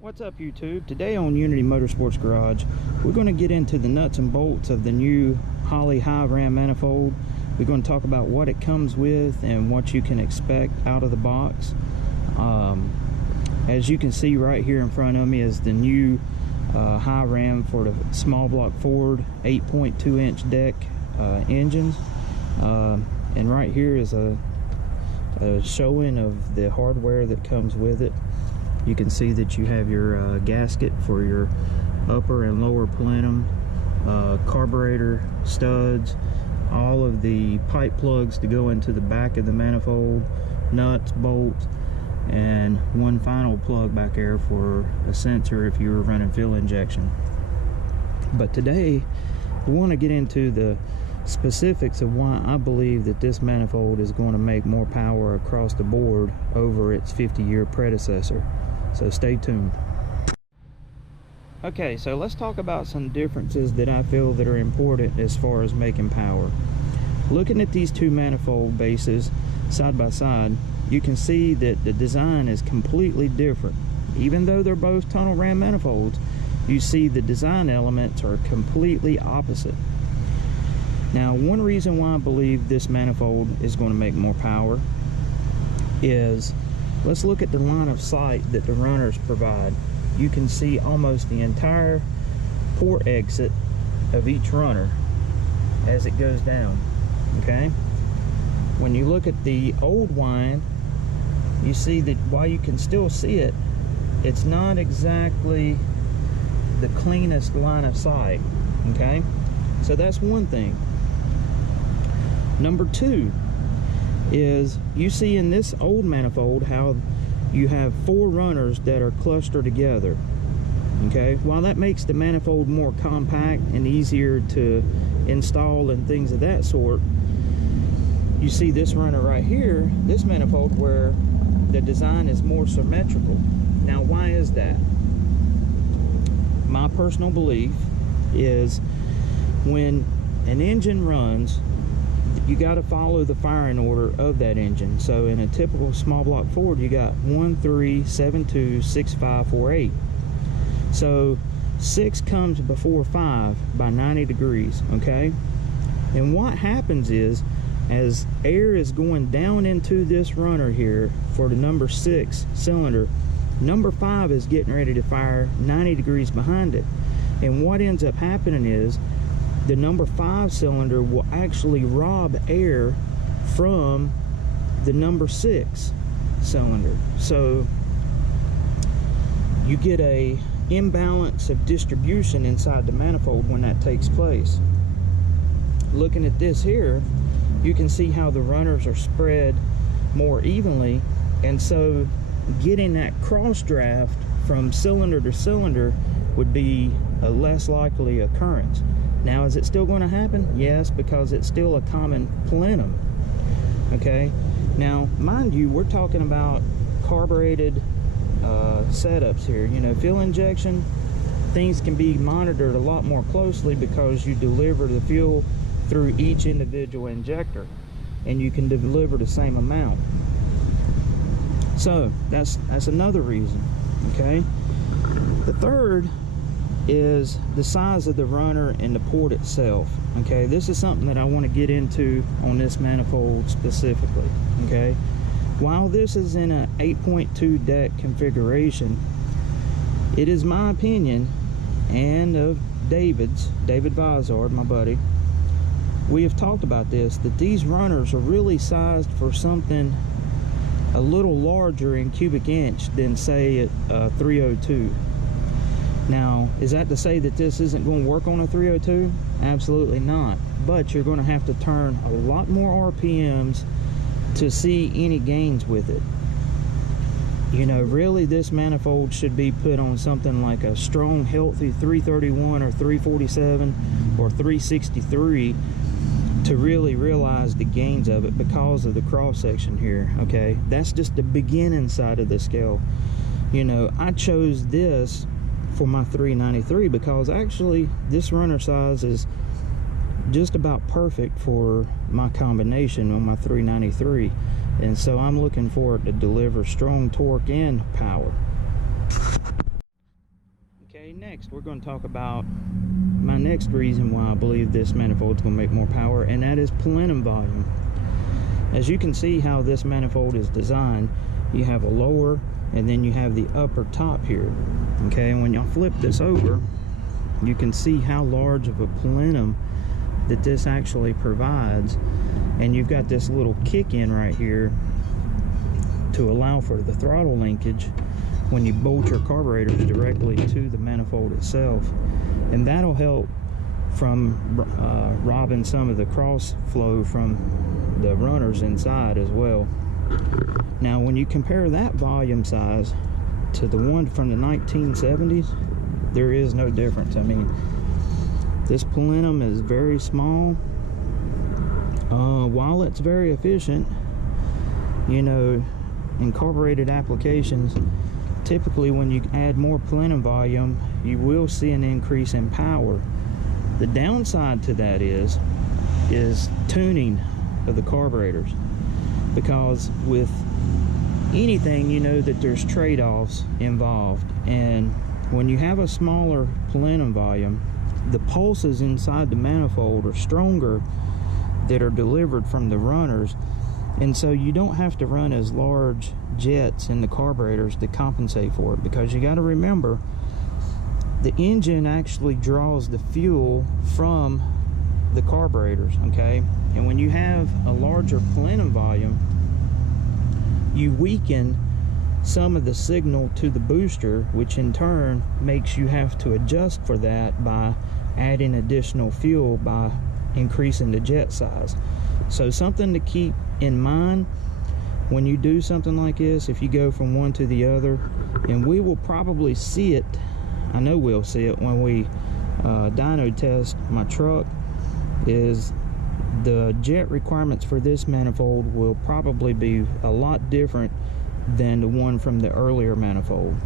What's up, YouTube? Today on Unity Motorsports Garage, we're going to get into the nuts and bolts of the new Holley Hi-Ram manifold. We're going to talk about what it comes with and what you can expect out of the box. As you can see right here in front of me is the new Hi-Ram for the small block Ford 8.2 inch deck engines. And right here is a showing of the hardware that comes with it. You can see that you have your gasket for your upper and lower plenum, carburetor studs, all of the pipe plugs to go into the back of the manifold, nuts, bolts, and one final plug back there for a sensor if you were running fuel injection. But today we want to get into the specifics of why I believe that this manifold is going to make more power across the board over its 50-year predecessor. So stay tuned. Okay, so let's talk about some differences that I feel that are important as far as making power. Looking at these two manifold bases side by side, you can see that the design is completely different. Even though they're both tunnel ram manifolds, you see the design elements are completely opposite. Now, one reason why I believe this manifold is going to make more power is, let's look at the line of sight that the runners provide. You can see almost the entire port exit of each runner as it goes down, okay? When you look at the old wind, you see that while you can still see it, it's not exactly the cleanest line of sight, okay? So that's one thing. Number two is, you see in this old manifold how you have four runners that are clustered together, okay? While that makes the manifold more compact and easier to install and things of that sort, you see this runner right here, this manifold, where the design is more symmetrical. Now, why is that? My personal belief is, when an engine runs, you got to follow the firing order of that engine. So in a typical small block Ford, you got 1, 3, 7, 2, 6, 5, 4, 8. So 6 comes before 5 by 90 degrees, okay? And what happens is, as air is going down into this runner here for the number 6 cylinder, number 5 is getting ready to fire 90 degrees behind it. And what ends up happening is, the number 5 cylinder will actually rob air from the number 6 cylinder. So you get a imbalance of distribution inside the manifold when that takes place. Looking at this here, you can see how the runners are spread more evenly, and so getting that cross draft from cylinder to cylinder would be a less likely occurrence. Now, is it still going to happen? Yes, because it's still a common plenum, okay? Now, mind you, we're talking about carbureted setups here. You know, fuel injection, things can be monitored a lot more closely because you deliver the fuel through each individual injector, and you can deliver the same amount. So that's another reason, okay? The third is the size of the runner and the port itself, okay? This is something that I want to get into on this manifold specifically, okay? While this is in an 8.2 deck configuration, it is my opinion, and of David Vizard, my buddy, we have talked about this, that these runners are really sized for something a little larger in cubic inch than, say, a 302. Now, is that to say that this isn't going to work on a 302? Absolutely not. But you're going to have to turn a lot more RPMs to see any gains with it. You know, really, this manifold should be put on something like a strong, healthy 331 or 347 or 363 to really realize the gains of it because of the cross section here, okay? That's just the beginning side of the scale. You know, I chose this for my 393 because actually this runner size is just about perfect for my combination on my 393, and so I'm looking for it to deliver strong torque and power. Okay, next we're going to talk about my next reason why I believe this manifold is going to make more power, and that is plenum volume. As you can see how this manifold is designed, you have a lower and then you have the upper top here. Okay, and when y'all flip this over, you can see how large of a plenum that this actually provides, and you've got this little kick in right here to allow for the throttle linkage when you bolt your carburetors directly to the manifold itself, and that'll help from robbing some of the cross flow from the runners inside as well. Now when you compare that volume size to the one from the 1970s, there is no difference. I mean, this plenum is very small. While it's very efficient, you know, in carbureted applications, typically when you add more plenum volume, you will see an increase in power. The downside to that is tuning of the carburetors, because with anything, you know that there's trade-offs involved, and when you have a smaller plenum volume, the pulses inside the manifold are stronger that are delivered from the runners, and so you don't have to run as large jets in the carburetors to compensate for it, because you got to remember the engine actually draws the fuel from the carburetors. Okay, and when you have a larger plenum volume, you weaken some of the signal to the booster, which in turn makes you have to adjust for that by adding additional fuel by increasing the jet size. So something to keep in mind when you do something like this, if you go from one to the other, and we will probably see it, I know we'll see it when we dyno test my truck, is the jet requirements for this manifold will probably be a lot different than the one from the earlier manifold.